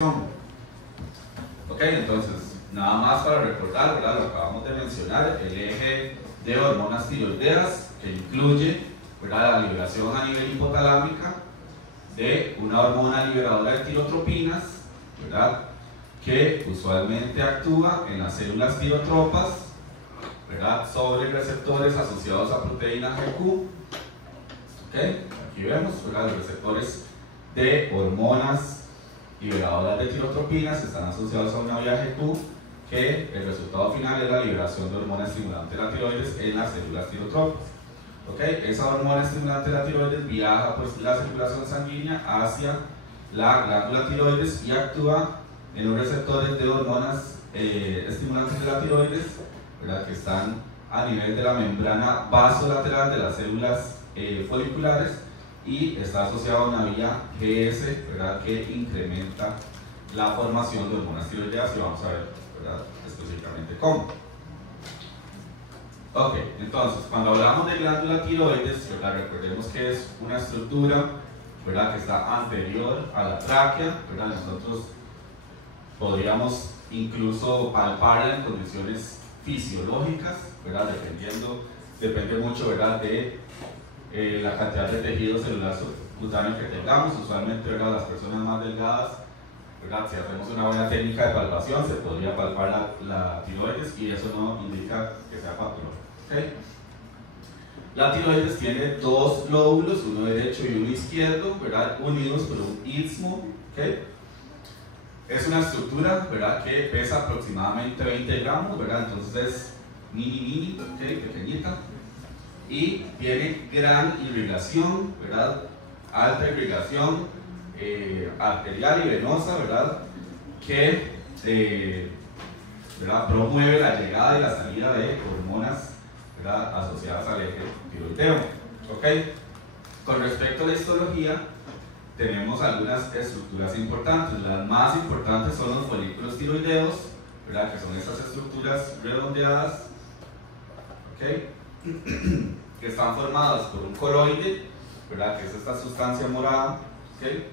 Ok, entonces, nada más para recordar, ¿verdad? Lo acabamos de mencionar, el eje de hormonas tiroideas, que incluye, ¿verdad?, la liberación a nivel hipotalámica de una hormona liberadora de tirotropinas, ¿verdad?, que usualmente actúa en las células tirotropas, ¿verdad?, sobre receptores asociados a proteína GQ. Ok, aquí vemos, ¿verdad?, los receptores de hormonas liberadoras de tirotropinas están asociados a una vía GQ, que el resultado final es la liberación de hormona estimulante de la tiroides en las células tirotropas. Okay. Esa hormona estimulante de la tiroides viaja por la circulación sanguínea hacia la glándula tiroides y actúa en los receptores de hormonas estimulantes de la tiroides, ¿verdad?, que están a nivel de la membrana vasolateral de las células foliculares, y está asociado a una vía GS, ¿verdad?, que incrementa la formación de hormonas tiroideas, y vamos a ver, ¿verdad?, específicamente cómo. Ok, entonces, cuando hablamos de glándula tiroides, ¿verdad?, recordemos que es una estructura, ¿verdad?, que está anterior a la tráquea, ¿verdad? Nosotros podríamos incluso palparla en condiciones fisiológicas, ¿verdad?, depende mucho, ¿verdad?, de la cantidad de tejido celular subcutáneo que tengamos. Usualmente, ¿verdad?, las personas más delgadas, ¿verdad?, si hacemos una buena técnica de palpación, se podría palpar la tiroides, y eso no indica que sea patológico. ¿Okay? La tiroides tiene dos lóbulos, uno derecho y uno izquierdo, ¿verdad?, unidos por un istmo. ¿Okay? Es una estructura, ¿verdad?, que pesa aproximadamente 20 gramos, ¿verdad? Entonces es mini, ¿okay?, pequeñita, y tiene gran irrigación, ¿verdad?, alta irrigación arterial y venosa, ¿verdad?, que ¿verdad?, promueve la llegada y la salida de hormonas, ¿verdad?, asociadas al eje tiroideo. ¿Okay? Con respecto a la histología, tenemos algunas estructuras importantes. Las más importantes son los folículos tiroideos, ¿verdad?, que son estas estructuras redondeadas, ¿okay?, que están formadas por un coloide, ¿verdad?, que es esta sustancia morada, ¿okay?,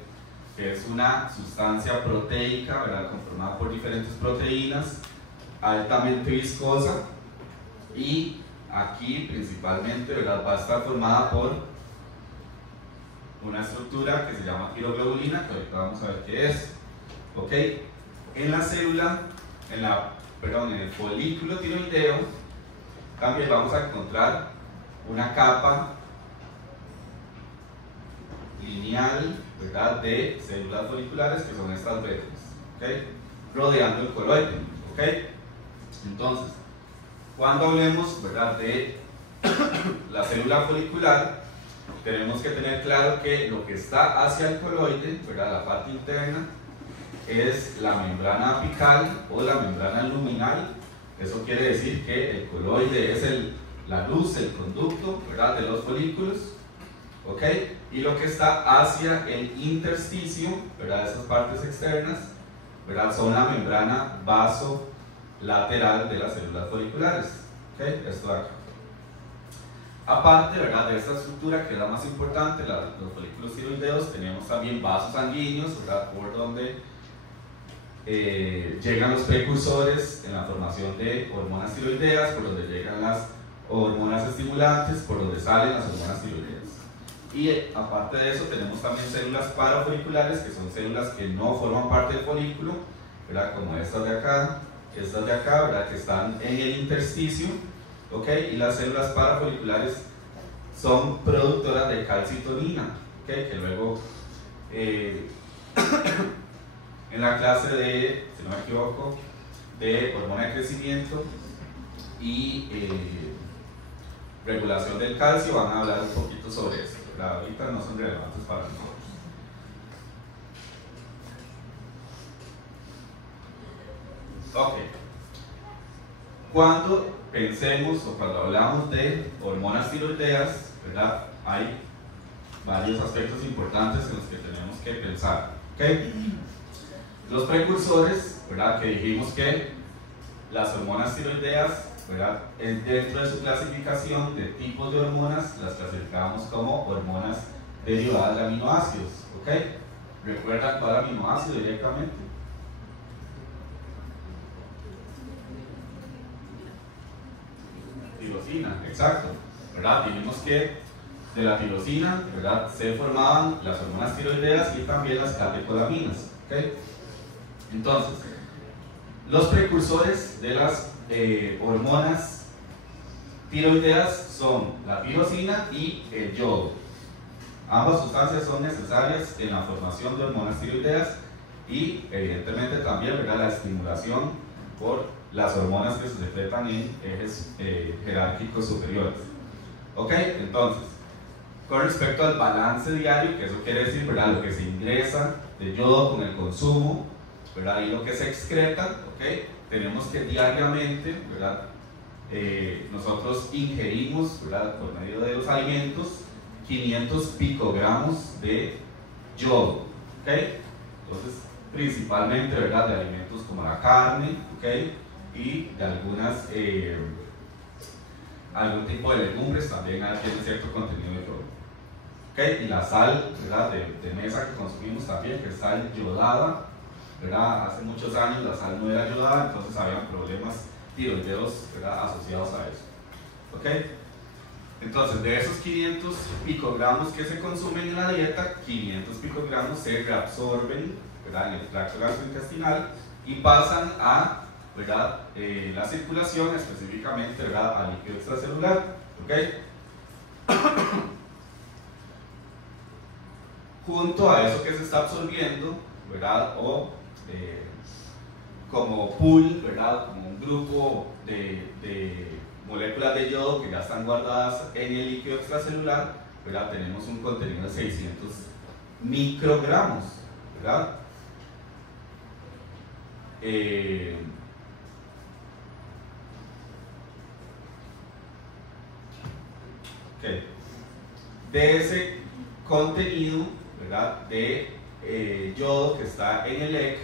que es una sustancia proteica, ¿verdad?, conformada por diferentes proteínas, altamente viscosa, y aquí principalmente, ¿verdad?, va a estar formada por una estructura que se llama tiroglobulina, que ahorita vamos a ver qué es. ¿Okay? En la célula, en el folículo tiroideo, también vamos a encontrar una capa lineal, ¿verdad?, de células foliculares, que son estas vetas, ¿okay?, rodeando el coloide. ¿Okay? Entonces, cuando hablemos, ¿verdad?, de la célula folicular, tenemos que tener claro que lo que está hacia el coloide, ¿verdad?, la parte interna, es la membrana apical o la membrana luminal. Eso quiere decir que el coloide es la luz, el conducto, ¿verdad?, de los folículos. ¿Ok? Y lo que está hacia el intersticio, ¿verdad?, esas partes externas, ¿verdad?, son la membrana vasolateral de las células foliculares. ¿Ok? Esto de acá. Aparte, ¿verdad?, de esta estructura, que es la más importante, los folículos tiroideos, tenemos también vasos sanguíneos, ¿verdad?, por donde llegan los precursores en la formación de hormonas tiroideas, por donde llegan las hormonas estimulantes, por donde salen las hormonas tiroideas. Y aparte de eso, tenemos también células parafoliculares, que son células que no forman parte del folículo, ¿verdad?, como estas de acá, ¿verdad?, que están en el intersticio. ¿Okay? Y las células parafoliculares son productoras de calcitonina, ¿okay?, que luego en la clase de, si no me equivoco, de hormona de crecimiento y regulación del calcio van a hablar un poquito sobre eso, ¿verdad? Ahorita no son relevantes para nosotros. Ok. Cuando pensemos o cuando hablamos de hormonas tiroideas, ¿verdad?, hay varios aspectos importantes en los que tenemos que pensar. ¿Okay? Los precursores, ¿verdad?, que dijimos que las hormonas tiroideas, ¿verdad?, dentro de su clasificación de tipos de hormonas, las clasificamos como hormonas derivadas de aminoácidos. ¿Okay? ¿Recuerdan cuál aminoácido directamente? tirosina, exacto, ¿verdad? Dijimos que de la tirosina, ¿verdad?, se formaban las hormonas tiroideas y también las catecolaminas, ¿ok? Entonces, los precursores de las hormonas tiroideas son la tirosina y el yodo. Ambas sustancias son necesarias en la formación de hormonas tiroideas y evidentemente también, ¿verdad?, la estimulación por las hormonas que se secretan en ejes jerárquicos superiores. Ok, entonces, con respecto al balance diario, que eso quiere decir, ¿verdad?, lo que se ingresa de yodo con el consumo, ¿verdad?, y lo que se excreta, ok, tenemos que diariamente, ¿verdad?, nosotros ingerimos, ¿verdad?, por medio de los alimentos 500 picogramos de yodo, ¿ok? Entonces, principalmente, ¿verdad?, de alimentos como la carne, ¿ok?, y de algunas, algún tipo de legumbres también tiene cierto contenido de yodo, ¿ok? Y la sal, ¿verdad?, de mesa que consumimos también, que es sal yodada, ¿verdad? Hace muchos años la sal no era yodada, entonces habían problemas tiroideos, ¿verdad?, asociados a eso, ¿ok? Entonces, de esos 500 picogramos que se consumen en la dieta, 500 picogramos se reabsorben, ¿verdad?, en el tracto gastrointestinal y pasan a, ¿verdad?, la circulación, específicamente, ¿verdad?, al líquido extracelular, ¿ok? Junto a eso que se está absorbiendo, ¿verdad?, o como pool, ¿verdad?, como un grupo de moléculas de yodo que ya están guardadas en el líquido extracelular, ¿verdad?, tenemos un contenido de 600 microgramos, ¿verdad? Okay. De ese contenido, ¿verdad?, de yodo que está en el EC,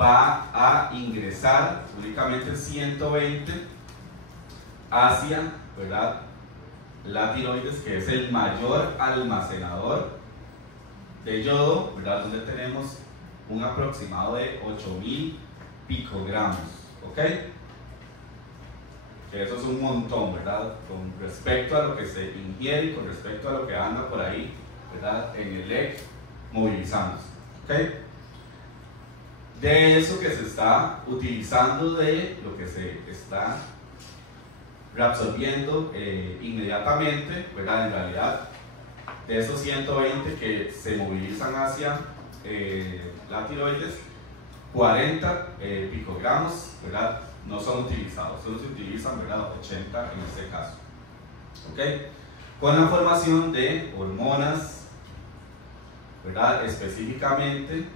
va a ingresar únicamente 120 hacia, ¿verdad?, la tiroides, que es el mayor almacenador de yodo, ¿verdad?, donde tenemos un aproximado de 8000 picogramos, ¿ok? Que eso es un montón, ¿verdad?, con respecto a lo que se ingiere y con respecto a lo que anda por ahí, ¿verdad?, en el EC movilizándose, ¿ok? De eso que se está utilizando, de lo que se está reabsorbiendo inmediatamente, ¿verdad?, en realidad, de esos 120 que se movilizan hacia la tiroides, 40 picogramos, ¿verdad?, no son utilizados, solo se utilizan, ¿verdad?, 80 en este caso, ¿ok? Con la formación de hormonas, ¿verdad?, específicamente,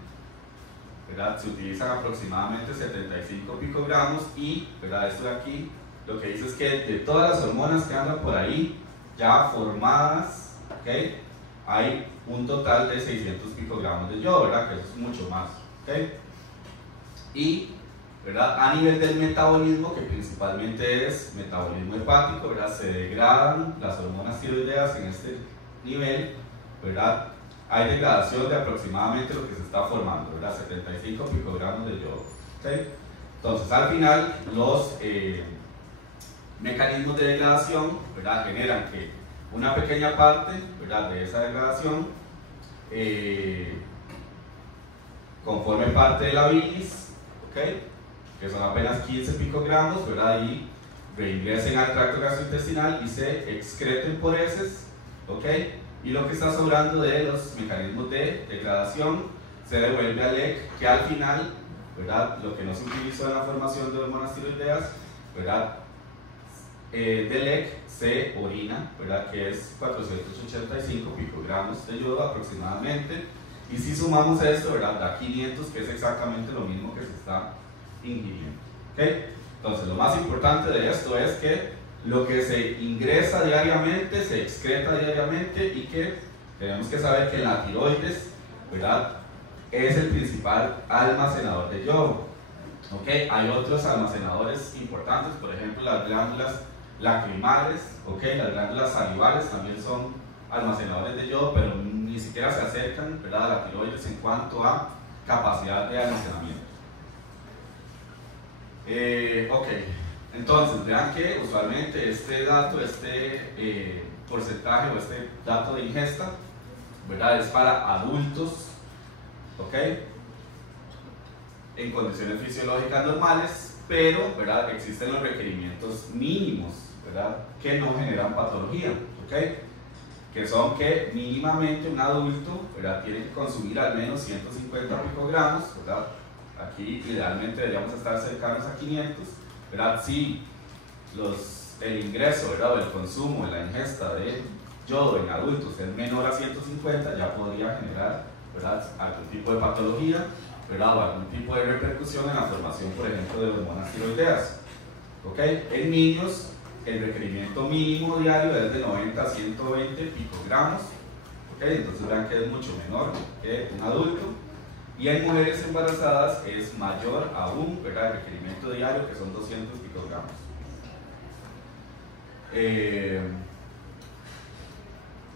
¿verdad?, se utilizan aproximadamente 75 picogramos y, ¿verdad?, esto de aquí lo que dice es que de todas las hormonas que andan por ahí ya formadas, ¿ok?, hay un total de 600 picogramos de yodo, ¿verdad?, que eso es mucho más, ¿ok? Y, ¿verdad?, a nivel del metabolismo, que principalmente es metabolismo hepático, ¿verdad?, se degradan las hormonas tiroideas en este nivel, ¿verdad?, hay degradación de aproximadamente lo que se está formando, ¿verdad?, 75 picogramos de yodo, ¿ok? Entonces, al final, los mecanismos de degradación, ¿verdad?, generan que una pequeña parte, ¿verdad?, de esa degradación conforme parte de la bilis, ¿ok?, que son apenas 15 picogramos, ¿verdad?, y reingresen al tracto gastrointestinal y se excreten por heces, ¿ok?, y lo que está sobrando de los mecanismos de degradación se devuelve al EC, que al final, ¿verdad?, lo que no se utilizó en la formación de hormonas tiroideas, ¿verdad?, del EC se orina, ¿verdad?, que es 485 picogramos de yodo aproximadamente, y si sumamos esto, ¿verdad?, da 500, que es exactamente lo mismo que se está ingiriendo, ¿ok? Entonces, lo más importante de esto es que lo que se ingresa diariamente se excreta diariamente, y que tenemos que saber que en la tiroides, ¿verdad?, es el principal almacenador de yodo, ¿ok? Hay otros almacenadores importantes, por ejemplo las glándulas lacrimales, ¿ok? Las glándulas salivales también son almacenadores de yodo, pero ni siquiera se acercan, ¿verdad?, a la tiroides en cuanto a capacidad de almacenamiento. Ok, Entonces, vean que usualmente este dato, este porcentaje o este dato de ingesta, ¿verdad? Es para adultos, ¿ok? En condiciones fisiológicas normales, pero, ¿verdad? Existen los requerimientos mínimos, ¿verdad? Que no generan patología, ¿ok? Que son que mínimamente un adulto, ¿verdad? Tiene que consumir al menos 150 picogramos, ¿verdad? Aquí idealmente deberíamos estar cercanos a 500, ¿verdad? Si el ingreso, ¿verdad? O el consumo, la ingesta de yodo en adultos es menor a 150, ya podría generar, ¿verdad? Algún tipo de patología, ¿verdad? O algún tipo de repercusión en la formación, por ejemplo, de hormonas tiroideas. ¿Ok? En niños, el requerimiento mínimo diario es de 90 a 120 picogramos. ¿Ok? Entonces vean que es mucho menor que un adulto. Y en mujeres embarazadas es mayor aún, ¿verdad? El requerimiento diario, que son 200 picogramos.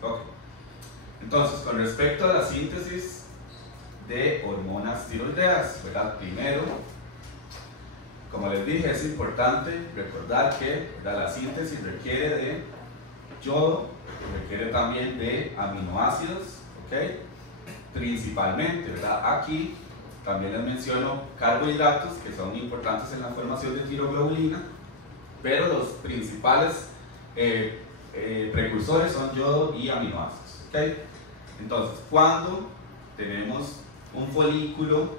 Ok. Entonces, con respecto a la síntesis de hormonas tiroideas, ¿verdad? Primero, como les dije, es importante recordar que, ¿verdad? La síntesis requiere de yodo, requiere también de aminoácidos, ¿ok? Principalmente, ¿verdad? Aquí también les menciono carbohidratos que son importantes en la formación de tiroglobulina, pero los principales precursores son yodo y aminoácidos, ¿ok? Entonces, cuando tenemos un folículo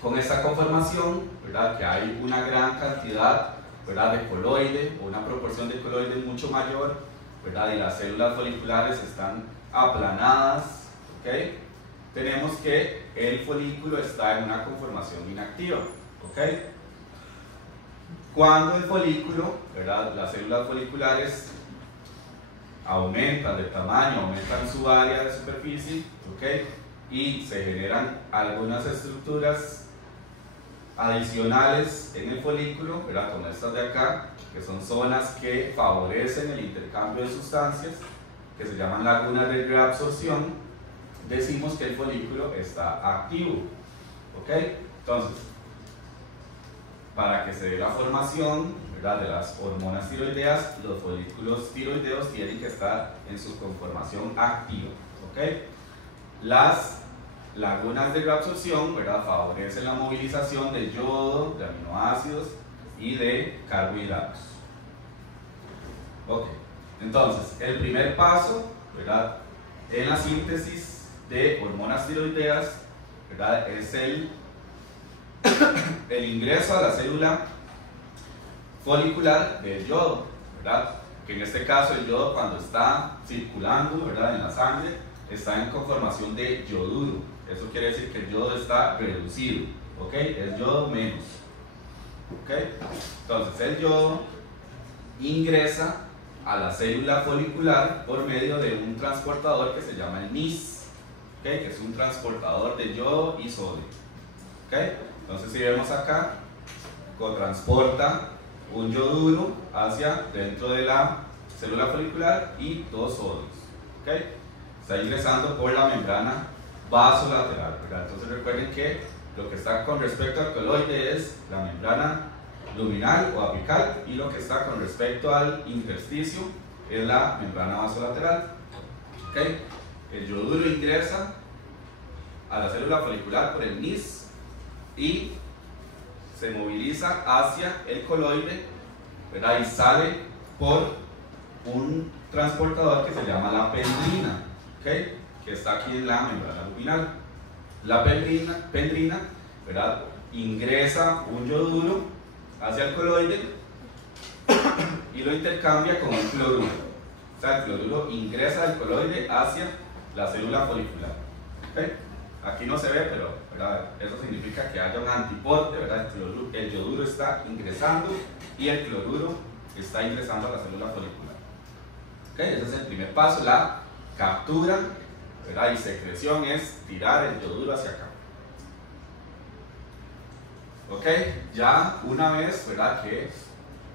con esta conformación, ¿verdad? Que hay una gran cantidad, ¿verdad? De coloide, o una proporción de coloide mucho mayor, ¿verdad? Y las células foliculares están aplanadas, ¿ok? Tenemos que el folículo está en una conformación inactiva, ¿ok? Cuando el folículo, ¿verdad? Las células foliculares aumentan de tamaño, aumentan su área de superficie, ¿ok? Y se generan algunas estructuras adicionales en el folículo, ¿verdad? Como estas de acá, que son zonas que favorecen el intercambio de sustancias, que se llaman lagunas de reabsorción. Decimos que el folículo está activo, ¿ok? Entonces, para que se dé la formación, ¿verdad? De las hormonas tiroideas, los folículos tiroideos tienen que estar en su conformación activa, ¿ok? Las lagunas de reabsorción, ¿verdad? Favorecen la movilización de yodo, de aminoácidos y de carbohidratos. Ok, entonces el primer paso, ¿verdad? En la síntesis de hormonas tiroideas, ¿verdad? Es el ingreso a la célula folicular del yodo, ¿verdad? Que en este caso el yodo, cuando está circulando, ¿verdad? En la sangre, está en conformación de yoduro. Eso quiere decir que el yodo está reducido, ¿ok? Es yodo menos, ¿ok? Entonces el yodo ingresa a la célula folicular por medio de un transportador que se llama el NIS, ¿ok? Que es un transportador de yodo y sodio, ¿ok? Entonces, si vemos acá, cotransporta un yoduro hacia dentro de la célula folicular y dos sodios, ¿ok? Está ingresando por la membrana vasolateral, ¿verdad? Entonces recuerden que lo que está con respecto al coloide es la membrana luminal o apical, y lo que está con respecto al intersticio es la membrana vasolateral, ¿ok? El yoduro ingresa a la célula folicular por el NIS y se moviliza hacia el coloide, ¿verdad? Y sale por un transportador que se llama la pendrina, ¿ok? Que está aquí en la membrana luminal. La pendrina, ¿verdad? Ingresa un yoduro hacia el coloide y lo intercambia con el cloruro. O sea, el cloruro ingresa del coloide hacia la célula folicular, ¿ok? Aquí no se ve, pero, ¿verdad? Eso significa que haya un antiporte, ¿verdad? El yoduro está ingresando y el cloruro está ingresando a la célula folicular, ¿ok? Ese es el primer paso, la captura, ¿verdad? Y secreción es tirar el yoduro hacia acá. Ok, ya una vez, ¿verdad? Que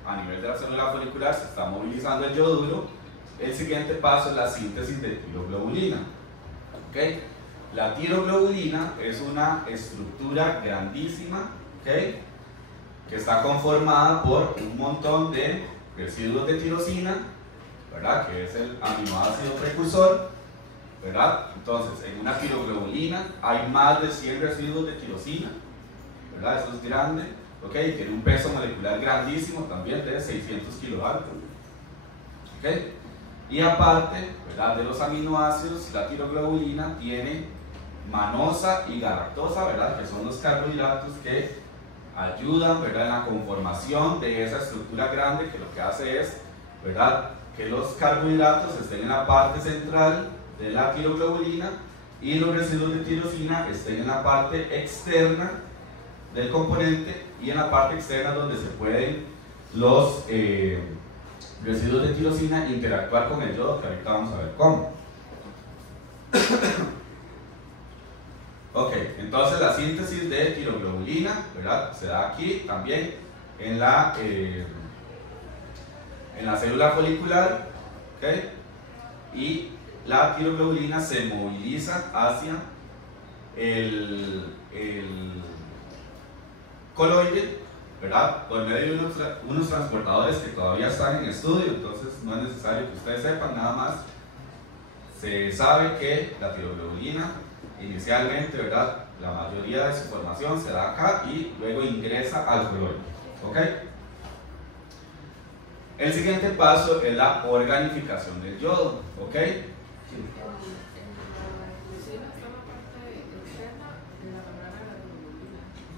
a nivel de la célula folicular se está movilizando el yoduro, el siguiente paso es la síntesis de tiroglobulina. Ok, la tiroglobulina es una estructura grandísima, ¿okay? Que está conformada por un montón de residuos de tirosina, ¿verdad? Que es el aminoácido precursor, ¿verdad? Entonces, en una tiroglobulina hay más de 100 residuos de tirosina, ¿verdad? Eso es grande, ¿ok? Tiene un peso molecular grandísimo, también de 600 kilodalton, ¿ok? Y aparte, ¿verdad? De los aminoácidos, la tiroglobulina tiene manosa y galactosa, ¿verdad? Que son los carbohidratos que ayudan, ¿verdad? En la conformación de esa estructura grande, que lo que hace es, ¿verdad? Que los carbohidratos estén en la parte central de la tiroglobulina y los residuos de tirosina estén en la parte externa del componente, y en la parte externa donde se pueden los residuos de tirosina interactuar con el yodo, que ahorita vamos a ver cómo. Ok, entonces la síntesis de tiroglobulina, ¿verdad? Se da aquí también en la célula folicular, ¿okay? Y la tiroglobulina se moviliza hacia el coloide, ¿verdad? Por medio de unos transportadores que todavía están en estudio, entonces no es necesario que ustedes sepan, nada más se sabe que la tiroglobulina inicialmente, ¿verdad? La mayoría de su formación se da acá y luego ingresa al coloide, ¿ok? El siguiente paso es la organificación del yodo, ¿ok?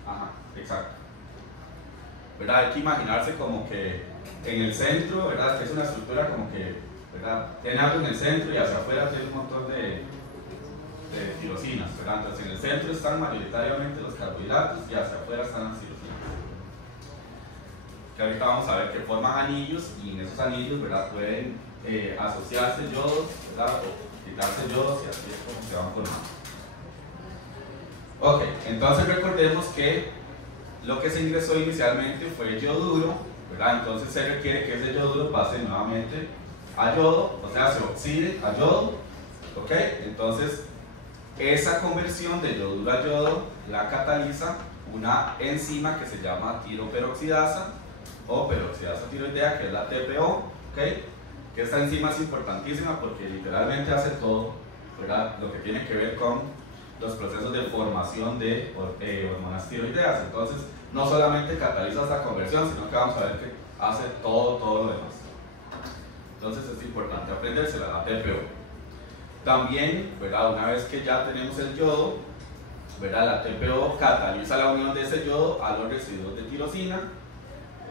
Ajá, exacto. ¿Verdad? Hay que imaginarse como que en el centro, ¿verdad? Que es una estructura como que, ¿verdad? Tiene algo en el centro y hacia afuera tiene un montón de tirosinas, ¿verdad? Entonces en el centro están mayoritariamente los carbohidratos y hacia afuera están las tirosinas. Que ahorita vamos a ver que forman anillos, y en esos anillos, ¿verdad? Pueden asociarse yodos, ¿verdad? O quitarse yodos, y así es como se van formando. Ok, entonces recordemos que lo que se ingresó inicialmente fue el yoduro, ¿verdad? Entonces se requiere que ese yoduro pase nuevamente a yodo, o sea, se oxide a yodo, ¿ok? Entonces esa conversión de yoduro a yodo la cataliza una enzima que se llama tiroperoxidasa o peroxidasa tiroidea, que es la TPO, ¿ok? Que esta enzima es importantísima porque literalmente hace todo, ¿verdad? Lo que tiene que ver con los procesos de formación de hormonas tiroideas. Entonces, no solamente cataliza esta conversión, sino que vamos a ver que hace todo lo demás. Entonces, es importante aprendérsela, la TPO. También, ¿verdad? Una vez que ya tenemos el yodo, ¿verdad? La TPO cataliza la unión de ese yodo a los residuos de tirosina,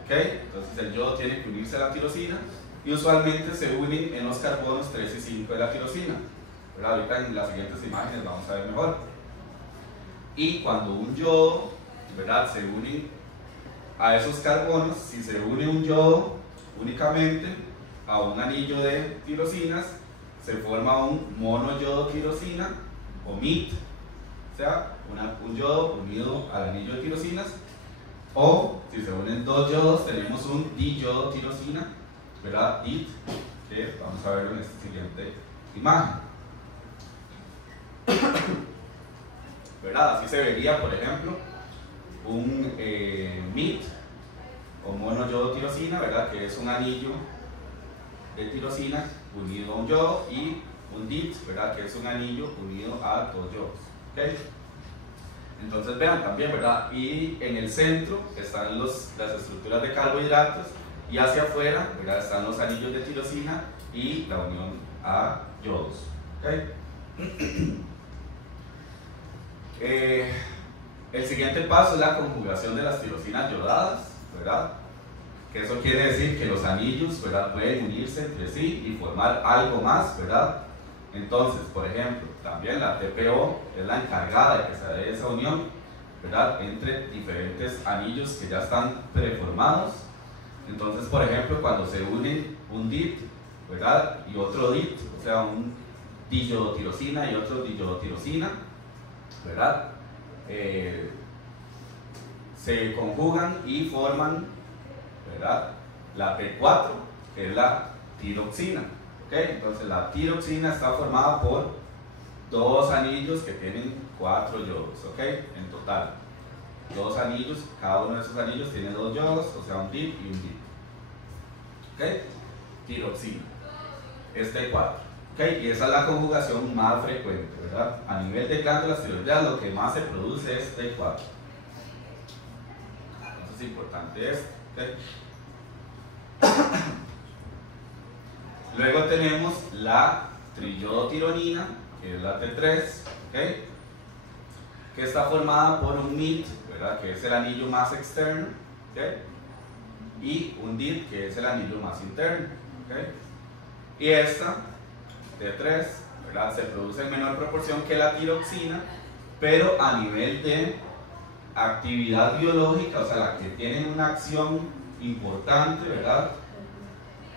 ¿ok? Entonces, el yodo tiene que unirse a la tirosina y usualmente se unen en los carbonos 3 y 5 de la tirosina. ¿Verdad? Ahorita en las siguientes imágenes vamos a ver mejor. Y cuando un yodo, ¿verdad? Se une a esos carbonos, si se une un yodo únicamente a un anillo de tirosinas, se forma un monoyodotirosina o MIT, o sea, un yodo unido al anillo de tirosinas. O si se unen dos yodos, tenemos un diyodotirosina, ¿verdad? DIT, que vamos a verlo en esta siguiente imagen. ¿Verdad? Así se vería, por ejemplo, un MIT o monoyodotirosina, ¿verdad? Que es un anillo de tirosina unido a un yodo, y un DIT, ¿verdad? Que es un anillo unido a dos yodos, ¿okay? Entonces vean también, ¿verdad? Y en el centro están las estructuras de carbohidratos, y hacia afuera, ¿verdad? Están los anillos de tirosina y la unión a yodos, ¿okay? El siguiente paso es la conjugación de las tirosinas yodadas, ¿verdad? Que eso quiere decir que los anillos, ¿verdad? Pueden unirse entre sí y formar algo más, ¿verdad? Entonces, por ejemplo, también la TPO es la encargada de que se dé esa unión, ¿verdad? Entre diferentes anillos que ya están preformados. Entonces, por ejemplo, cuando se une un DIT, ¿verdad? Y otro DIT, o sea, un diyodotirosina y otro diyodotirosina, ¿verdad? Se conjugan y forman, ¿verdad? La T4, que es la tiroxina, ¿ok? Entonces la tiroxina está formada por dos anillos que tienen 4 yodos, ¿ok? En total. dos anillos, cada uno de esos anillos tiene dos yodos, o sea un DIP y un DIP. ¿Ok? Tiroxina. Es T4. ¿Ok? Y esa es la conjugación más frecuente, ¿verdad? A nivel de glándulas tiroideas lo que más se produce es T4. Entonces es importante esto. ¿Ok? Luego tenemos la triyodotironina, que es la T3, ¿okay? Que está formada por un MIT, ¿verdad? Que es el anillo más externo, ¿okay? Y un DIP, que es el anillo más interno, ¿okay? Y esta T3, ¿verdad? Se produce en menor proporción que la tiroxina, pero a nivel de actividad biológica, o sea, la que tiene una acción importante, ¿verdad?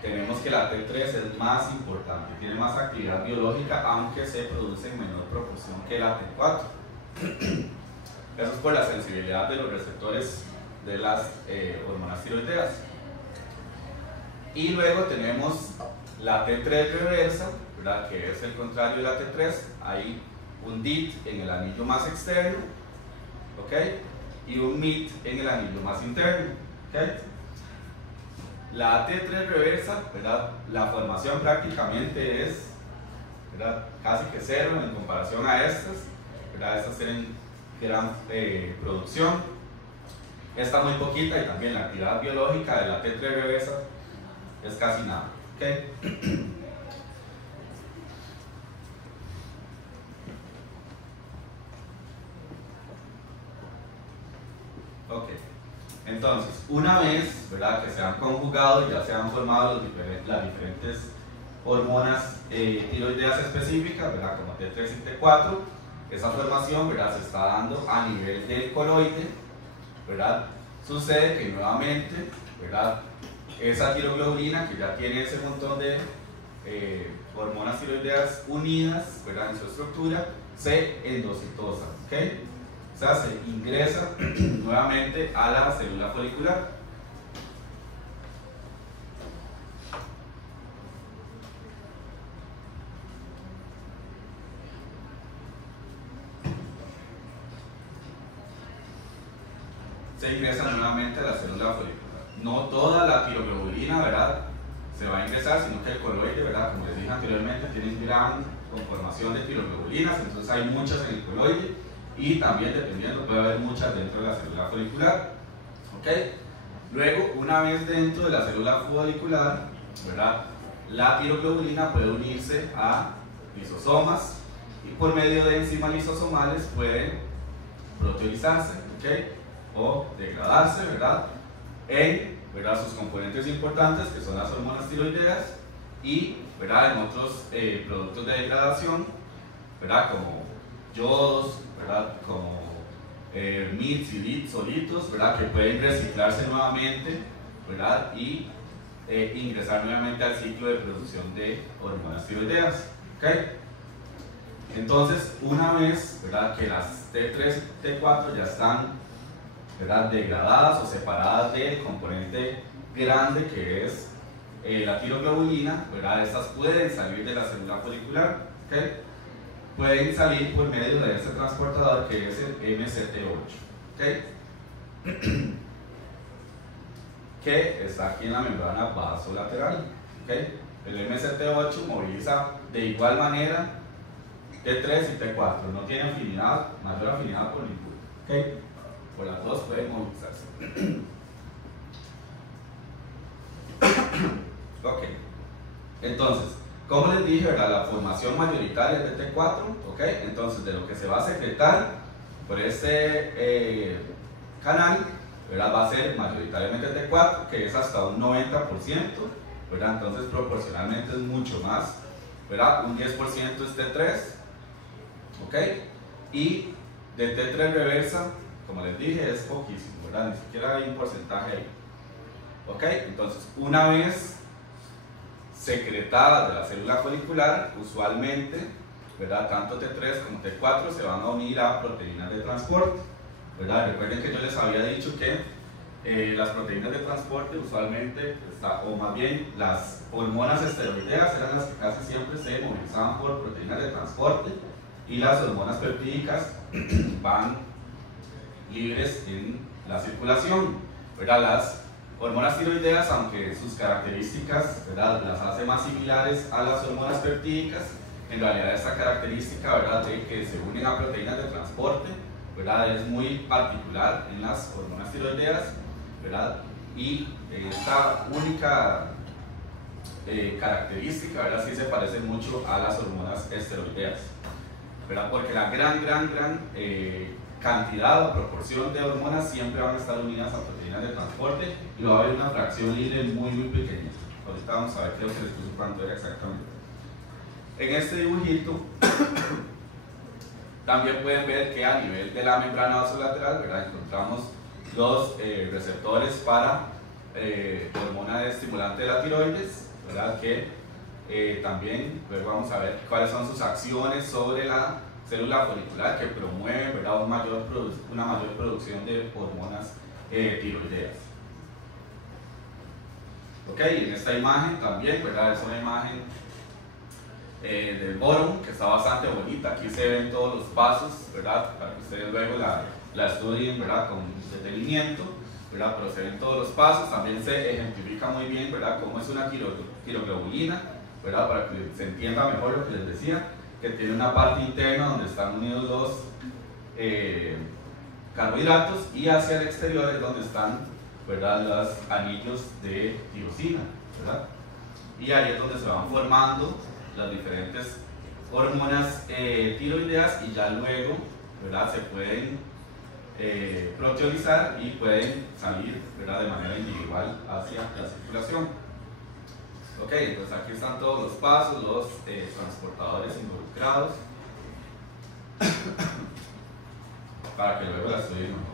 Tenemos que la T3 es más importante, tiene más actividad biológica, aunque se produce en menor proporción que la T4. Eso es por la sensibilidad de los receptores de las hormonas tiroideas. Y luego tenemos la T3 reversa, ¿verdad? Que es el contrario de la T3. Hay un DIT en el anillo más externo, ¿ok? Y un MIT en el anillo más interno, ¿ok? La T3 reversa, ¿verdad? La formación prácticamente es, ¿verdad? Casi que cero en comparación a estas, ¿verdad? Estas tienen gran producción. Esta muy poquita, y también la actividad biológica de la T3 reversa es casi nada. ¿Okay? Ok. Entonces, una vez, ¿verdad? Que se han conjugado y ya se han formado las diferentes hormonas tiroideas específicas, ¿verdad? Como T3 y T4, esa formación, ¿verdad? Se está dando a nivel del coloide, ¿verdad? Sucede que nuevamente, ¿verdad? Esa tiroglobulina, que ya tiene ese montón de hormonas tiroideas unidas, ¿verdad? En su estructura, se endocitosa, ¿ok? O sea, se ingresa nuevamente a la célula folicular. Se ingresa nuevamente a la célula folicular. No toda la tiroglobulina, ¿verdad? Se va a ingresar, sino que el coloide, ¿verdad? Como les dije anteriormente, tiene una gran conformación de tiroglobulinas, entonces hay muchas en el coloide. Y también, dependiendo, puede haber muchas dentro de la célula folicular. ¿Ok? Luego, una vez dentro de la célula folicular, ¿verdad? La tiroglobulina puede unirse a lisosomas y por medio de enzimas lisosomales puede proteolizarse, ¿ok? O degradarse, ¿verdad? En, ¿verdad? Sus componentes importantes, que son las hormonas tiroideas, y, ¿verdad? En otros productos de degradación, ¿verdad? Como yodos, ¿verdad? Como MITs y DITs solitos, ¿verdad? Que pueden reciclarse nuevamente, ¿verdad? Y ingresar nuevamente al ciclo de producción de hormonas tiroideas, ¿ok? Entonces, una vez, ¿verdad? Que las T3 y T4 ya están, ¿verdad? Degradadas o separadas del componente grande que es la tiroglobulina, ¿verdad? Estas pueden salir de la célula folicular, ¿ok? Pueden salir por medio de este transportador que es el MCT8, ¿ok? Que está aquí en la membrana vasolateral, ¿ok? El MCT8 moviliza de igual manera T3 y T4, no tiene afinidad, mayor afinidad por ninguno, ¿ok? Por las dos pueden movilizarse. Ok, entonces, como les dije, ¿verdad? La formación mayoritaria es de T4, ¿ok? Entonces, de lo que se va a secretar por este canal, ¿verdad? Va a ser mayoritariamente T4, que es hasta un 90%, ¿verdad? Entonces, proporcionalmente es mucho más, ¿verdad? Un 10% es T3, ¿ok? Y de T3 reversa, como les dije, es poquísimo, ¿verdad? Ni siquiera hay un porcentaje ahí, ¿ok? Entonces, una vez secretadas de la célula folicular, usualmente, ¿verdad? Tanto T3 como T4 se van a unir a proteínas de transporte, ¿verdad? Recuerden que yo les había dicho que las proteínas de transporte usualmente, o más bien las hormonas esteroideas eran las que casi siempre se movilizaban por proteínas de transporte, y las hormonas peptídicas van libres en la circulación, ¿verdad? Las hormonas tiroideas, aunque sus características, ¿verdad?, las hace más similares a las hormonas peptídicas, en realidad esta característica, ¿verdad?, de que se unen a proteínas de transporte, ¿verdad?, es muy particular en las hormonas tiroideas, ¿verdad? Y esta única característica, ¿verdad?, sí se parece mucho a las hormonas esteroideas, ¿verdad? Porque la gran cantidad o proporción de hormonas siempre van a estar unidas a proteínas de transporte y va a haber una fracción libre muy pequeña. Ahorita vamos a ver qué es lo que les puse cuánto era exactamente. En este dibujito también pueden ver que a nivel de la membrana vasolateral, ¿verdad?, encontramos los receptores para hormona estimulante de la tiroides, ¿verdad?, que también pues vamos a ver cuáles son sus acciones sobre la célula folicular que promueve, ¿verdad?, una mayor producción de hormonas tiroideas. Ok, en esta imagen también, ¿verdad?, es una imagen del boron que está bastante bonita. Aquí se ven todos los pasos, ¿verdad?, para que ustedes luego la estudien, ¿verdad?, con detenimiento, ¿verdad?, pero se ven todos los pasos. También se ejemplifica muy bien, ¿verdad?, cómo es una tiroglobulina, ¿verdad?, para que se entienda mejor lo que les decía, que tiene una parte interna donde están unidos los carbohidratos y hacia el exterior es donde están, ¿verdad?, los anillos de tirosina, ¿verdad? Y ahí es donde se van formando las diferentes hormonas tiroideas y ya luego, ¿verdad?, se pueden proteolizar y pueden salir, ¿verdad?, de manera individual hacia la circulación. Ok, entonces aquí están todos los pasos, los transportadores involucrados para que luego la estudien mejor.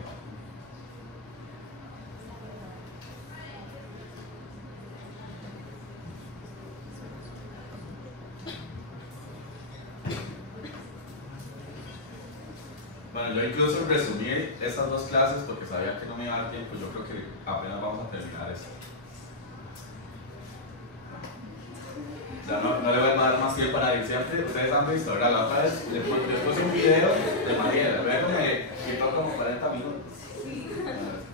Bueno, yo incluso resumí estas dos clases porque sabía que no me iba a dar tiempo. Yo creo que apenas vamos a terminar esto. Ya no le voy a dar más tiempo a nadie. Siempre ustedes han visto, ¿verdad? La otra vez les puse un video de Mariela. Luego me quitó como 40 minutos.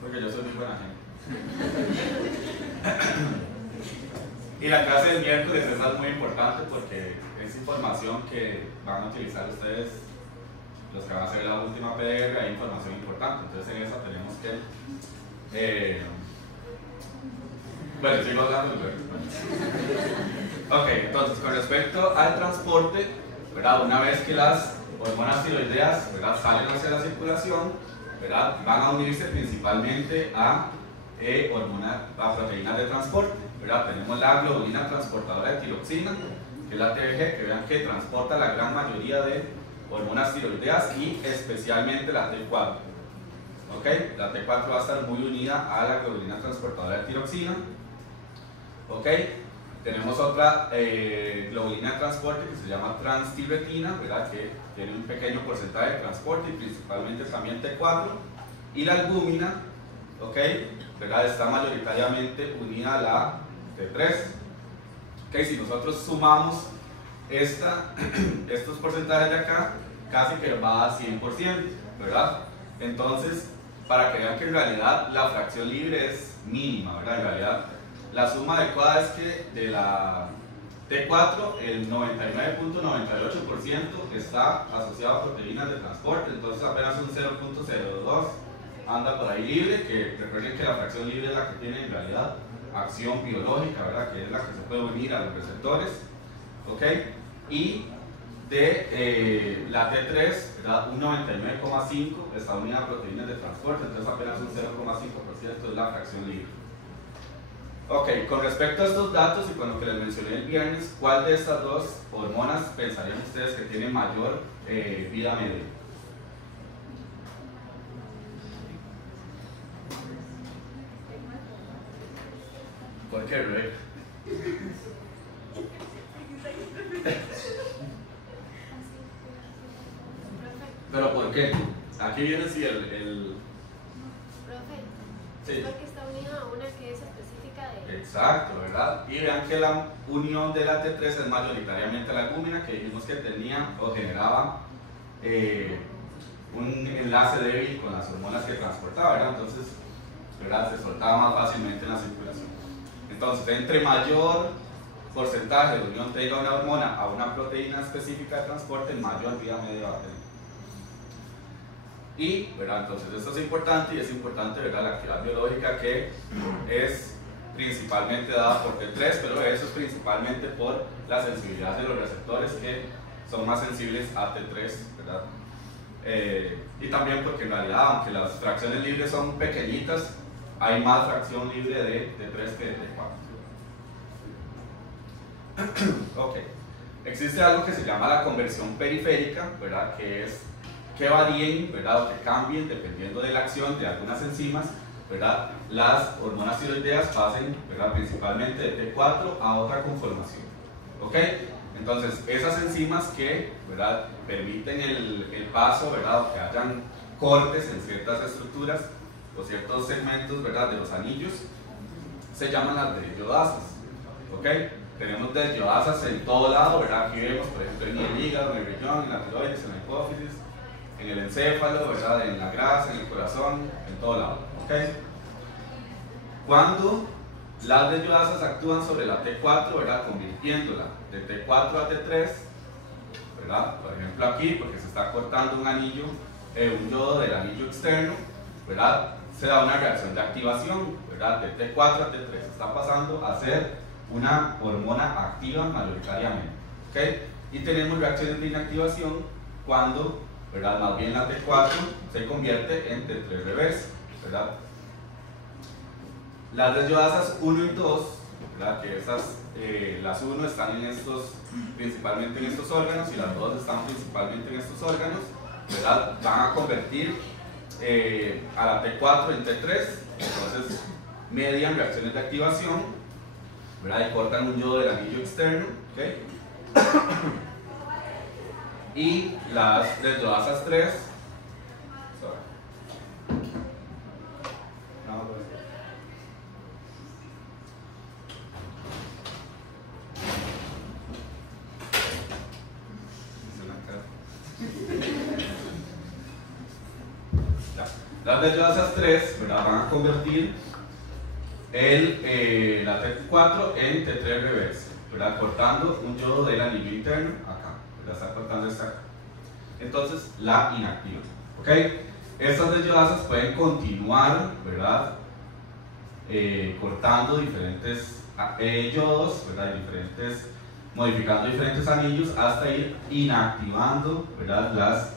Porque yo soy muy buena gente. Y la clase del miércoles esa es muy importante porque es información que van a utilizar ustedes, los que van a hacer la última PDR. Hay información importante. Entonces en esa tenemos que... bueno, sigo hablando luego. Ok, entonces con respecto al transporte, ¿verdad?, una vez que las hormonas tiroideas, ¿verdad?, salen hacia la circulación, ¿verdad?, van a unirse principalmente a proteínas de transporte, ¿verdad? Tenemos la globulina transportadora de tiroxina, que es la TBG, que vean que transporta la gran mayoría de hormonas tiroideas y especialmente la T4. ¿Ok? La T4 va a estar muy unida a la globulina transportadora de tiroxina. ¿Ok? Tenemos otra globulina de transporte que se llama transtiretina, ¿verdad?, que tiene un pequeño porcentaje de transporte y principalmente también T4. Y la albúmina, ¿ok?, ¿verdad?, está mayoritariamente unida a la T3. ¿Ok? Si nosotros sumamos estos porcentajes de acá, casi que va a 100%, ¿verdad? Entonces, para que vean que en realidad la fracción libre es mínima, ¿verdad? En realidad, la suma adecuada es que de la T4, el 99.98% está asociado a proteínas de transporte, entonces apenas un 0.02 anda por ahí libre, que recuerden que la fracción libre es la que tiene en realidad acción biológica, ¿verdad?, que es la que se puede unir a los receptores. ¿Ok? Y de la T3, ¿verdad?, un 99.5 está unida a proteínas de transporte, entonces apenas un 0.5% es la fracción libre. Ok, con respecto a estos datos y con lo que les mencioné el viernes, ¿cuál de estas dos hormonas pensarían ustedes que tiene mayor vida media? ¿Por qué, Rey? ¿Pero por qué? Aquí viene si el... Profe, sí. porque está unida a una que es específica de... Exacto, ¿verdad? Y vean que la unión de la T3 es mayoritariamente la albúmina, que dijimos que tenía o generaba un enlace enlace débil con las hormonas que transportaba, ¿verdad? Entonces, ¿verdad? Se soltaba más fácilmente en la circulación. Entonces, entre mayor porcentaje de unión tenga una hormona a una proteína específica de transporte, mayor vía media va a tener. Y, ¿verdad? Entonces, esto es importante, y es importante, ¿verdad? La actividad biológica que es principalmente dada por T3, pero eso es principalmente por la sensibilidad de los receptores que son más sensibles a T3, ¿verdad? Y también porque en realidad, aunque las fracciones libres son pequeñitas, hay más fracción libre de T3 que de T4. Ok. Existe algo que se llama la conversión periférica, ¿verdad? Que es que varíen, ¿verdad? O que cambien dependiendo de la acción de algunas enzimas, ¿verdad? Las hormonas tiroideas pasen, ¿verdad? Principalmente de T4 a otra conformación. ¿Ok? Entonces, esas enzimas que, ¿verdad? Permiten el paso, ¿verdad? O que hayan cortes en ciertas estructuras o ciertos segmentos, ¿verdad? De los anillos, se llaman las desyodasas. ¿Ok? Tenemos desyodasas en todo lado, ¿verdad? Aquí vemos, por ejemplo, en el hígado, en el riñón, en la tiroides, en la hipófisis, en el encéfalo, ¿verdad? En la grasa, en el corazón, en todo lado. ¿Ok? Cuando las desyodasas actúan sobre la T4, ¿verdad? Convirtiéndola de T4 a T3, ¿verdad? Por ejemplo aquí, porque se está cortando un anillo, un yodo del anillo externo, ¿verdad? Se da una reacción de activación, ¿verdad? De T4 a T3, está pasando a ser una hormona activa mayoritariamente, ¿ok? Y tenemos reacciones de inactivación cuando, ¿verdad? Más bien la T4 se convierte en T3 reversa, ¿verdad? Las desyodasas 1 y 2, ¿verdad? Que esas, las 1 están en estos, principalmente en estos órganos, y las 2 están principalmente en estos órganos, ¿verdad? Van a convertir a la T4 en T3, entonces median reacciones de activación, ¿verdad? Y cortan un yodo del anillo externo, ¿ok? Y las desyodasas 3, las desyodasas 3, ¿verdad? Van a convertir la T4 en T3 reversa, ¿verdad? Cortando un yodo del anillo interno acá, ¿verdad? Está cortando esta acá. Entonces la inactiva, ¿ok? Estas desyodasas pueden continuar, ¿verdad? Cortando diferentes yodos, ¿verdad? Modificando diferentes anillos hasta ir inactivando, ¿verdad? Las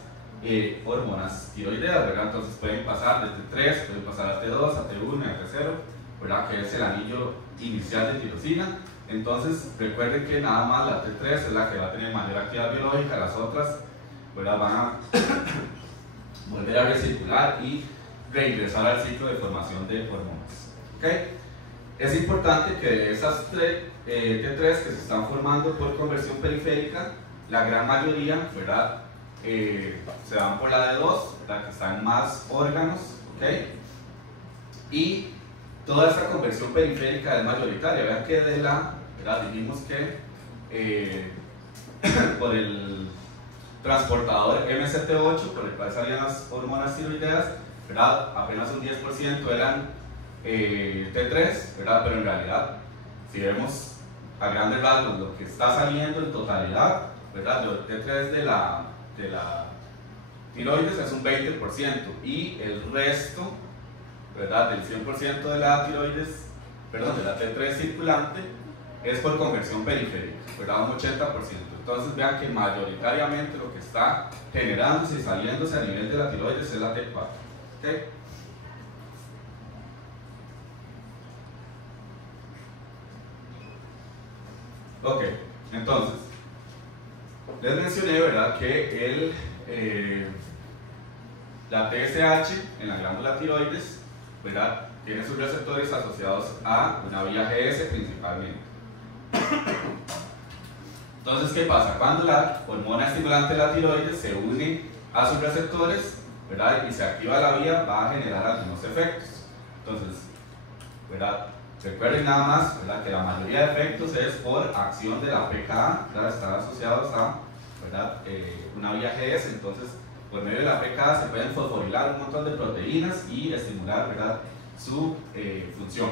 hormonas tiroideas, ¿verdad? Entonces pueden pasar de T3, pueden pasar a T2, a T1, a T0, ¿verdad? Que es el anillo inicial de tirosina. Entonces recuerden que nada más la T3 es la que va a tener mayor actividad biológica, las otras, ¿verdad? Van a volver a recircular y reingresar al ciclo de formación de hormonas, ¿ok? Es importante que de esas T3 que se están formando por conversión periférica, la gran mayoría, ¿verdad? Se van por la D2, ¿verdad? Que está en más órganos, ¿ok? Y toda esta conversión periférica es mayoritaria. Vean que de la, ¿verdad? Dijimos que por el transportador MCT8, por el cual salían las hormonas tiroideas, ¿verdad? Apenas un 10% eran T3, ¿verdad? Pero en realidad, si vemos a grandes rasgos lo que está saliendo en totalidad, ¿verdad? Lo T3 de la tiroides es un 20%, y el resto, ¿verdad? Del 100% de la tiroides, perdón, de la T3 circulante, es por conversión periférica, ¿verdad? Un 80%. Entonces vean que mayoritariamente lo que está generándose y saliéndose a nivel de la tiroides es la T4, ¿ok? Ok, entonces, les mencioné, ¿verdad? Que la TSH en la glándula tiroides, ¿verdad? Tiene sus receptores asociados a una vía GS principalmente. Entonces, ¿qué pasa? Cuando la hormona estimulante de la tiroides se une a sus receptores, ¿verdad? Y se activa la vía, va a generar algunos efectos. Entonces, ¿verdad? Recuerden nada más, ¿verdad? Que la mayoría de efectos es por acción de la PKA, ¿verdad? Están asociados a, ¿verdad? Una vía GS. Entonces, por medio de la PK se pueden fosforilar un montón de proteínas y estimular, ¿verdad?, su función.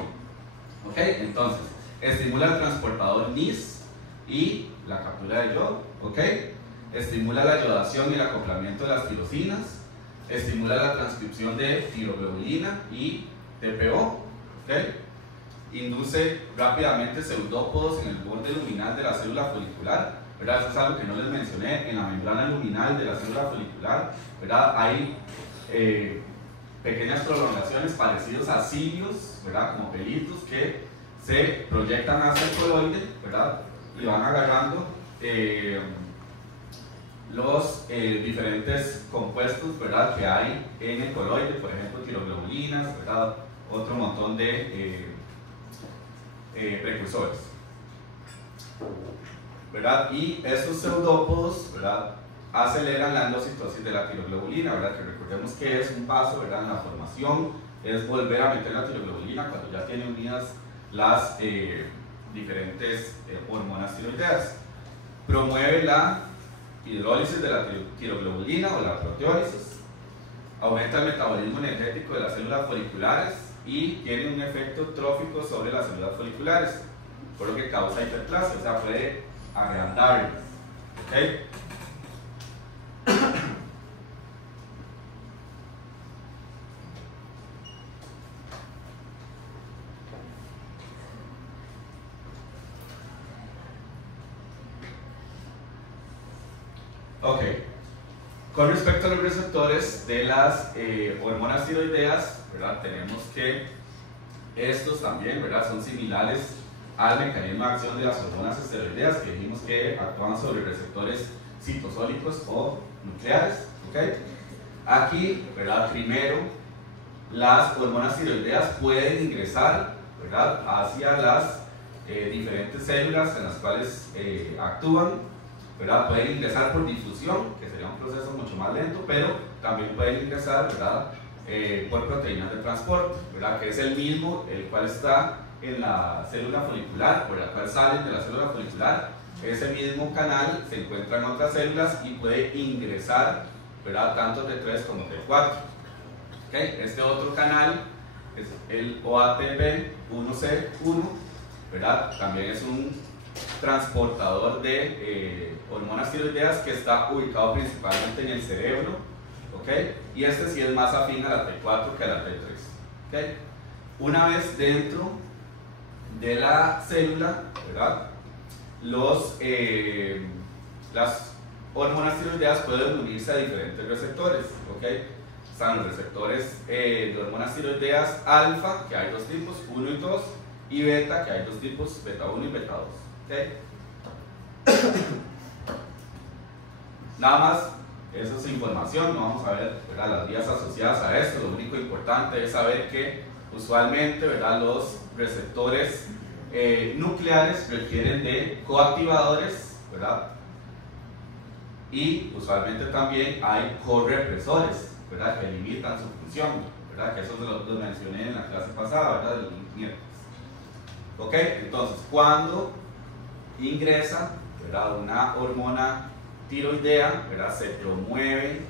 ¿Ok? Entonces, estimula el transportador NIS y la captura de yodo. ¿Ok? Estimula la yodación y el acoplamiento de las tirosinas. Estimula la transcripción de tiroglobulina y TPO. ¿Ok? Induce rápidamente pseudópodos en el borde luminal de la célula folicular, ¿verdad? Eso es algo que no les mencioné. En la membrana luminal de la célula folicular, ¿verdad?, hay pequeñas prolongaciones parecidas a cilios, ¿verdad?, como pelitos que se proyectan hacia el coloide, ¿verdad?, y van agarrando los diferentes compuestos, ¿verdad?, que hay en el coloide, por ejemplo, tiroglobulinas, ¿verdad?, otro montón de precursores, ¿verdad? Y estos pseudópodos, ¿verdad?, aceleran la endocitosis de la tiroglobulina, ¿verdad?, que recordemos que es un paso, ¿verdad?, en la formación, es volver a meter la tiroglobulina cuando ya tiene unidas las diferentes hormonas tiroideas. Promueve la hidrólisis de la tiroglobulina o la proteólisis, aumenta el metabolismo energético de las células foliculares y tiene un efecto trófico sobre las células foliculares, por lo que causa hiperplasia, o sea, puede agrandarlas. ¿Okay? Ok, con respecto a los receptores de las hormonas tiroideas, ¿verdad?, tenemos que estos también, ¿verdad?, son similares al mecanismo de acción de las hormonas esteroideas, que dijimos que actúan sobre receptores citosólicos o nucleares. ¿Okay? Aquí, ¿verdad?, primero, las hormonas tiroideas pueden ingresar, ¿verdad?, hacia las diferentes células en las cuales actúan, ¿verdad? Pueden ingresar por difusión, que sería un proceso mucho más lento, pero también pueden ingresar, ¿verdad?, por proteínas de transporte, ¿verdad?, que es el mismo, el cual está en la célula folicular, por la cual salen de la célula folicular. Ese mismo canal se encuentra en otras células y puede ingresar, ¿verdad?, tanto T3 como T4. ¿Okay? Este otro canal es el OATP1C1, ¿verdad? También es un transportador de hormonas tiroideas que está ubicado principalmente en el cerebro, ¿okay? Y este sí es más afín a la T4 que a la T3. ¿Okay? Una vez dentro de la célula, ¿verdad?, las hormonas tiroideas pueden unirse a diferentes receptores. ¿Okay? Están los receptores de hormonas tiroideas alfa, que hay dos tipos, 1 y 2, y beta, que hay dos tipos, beta 1 y beta 2. ¿Okay? Nada más, eso es información, no vamos a ver, ¿verdad?, las vías asociadas a esto. Lo único importante es saber que usualmente, ¿verdad?, los receptores nucleares requieren de coactivadores, ¿verdad?, y usualmente también hay correpresores, ¿verdad?, que limitan su función, ¿verdad?, que eso los mencioné en la clase pasada, ¿verdad?, del miércoles. Ok, entonces cuando ingresa, ¿verdad?, una hormona tiroidea, ¿verdad?, se promueve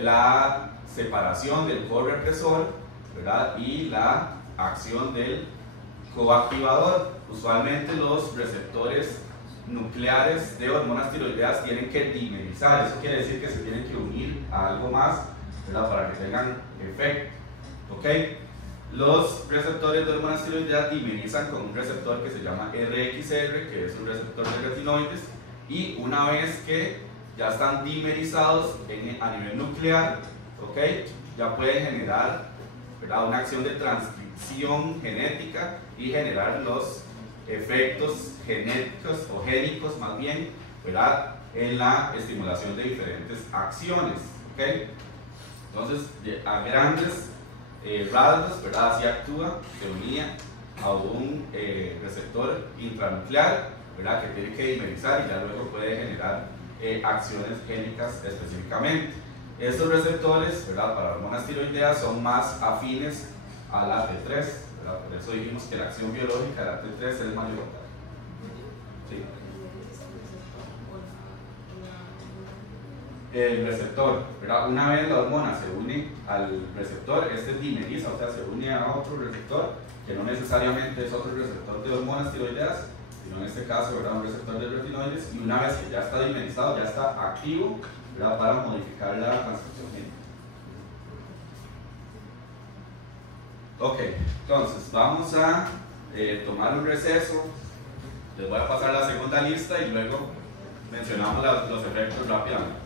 la separación del correpresor, ¿verdad?, y la acción del coactivador. Usualmente los receptores nucleares de hormonas tiroideas tienen que dimerizar, eso quiere decir que se tienen que unir a algo más, ¿verdad?, para que tengan efecto. ¿Ok? Los receptores de hormonas tiroideas dimerizan con un receptor que se llama RXR, que es un receptor de retinoides, y una vez que ya están dimerizados a nivel nuclear, ¿ok?, ya pueden generar, ¿verdad?, una acción de transcripción genética y generar los efectos genéticos o génicos más bien, ¿verdad?, en la estimulación de diferentes acciones. ¿Ok? Entonces, a grandes rasgos, ¿verdad?, así actúa, se unía a un receptor intranuclear, ¿verdad?, que tiene que dimerizar y ya luego puede generar acciones génicas específicamente. Estos receptores, ¿verdad?, para hormonas tiroideas son más afines a la T3, ¿verdad? Por eso dijimos que la acción biológica de la T3 es mayor. ¿Sí? el receptor, ¿verdad? Una vez la hormona se une al receptor, este dimeriza, o sea, se une a otro receptor, que no necesariamente es otro receptor de hormonas tiroideas, sino en este caso, ¿verdad? Un receptor de retinoides, y una vez que ya está dimerizado, ya está activo, ¿verdad? Para modificar la transcripción genética. Ok, entonces vamos a tomar un receso, les voy a pasar la segunda lista y luego mencionamos los efectos rápidamente.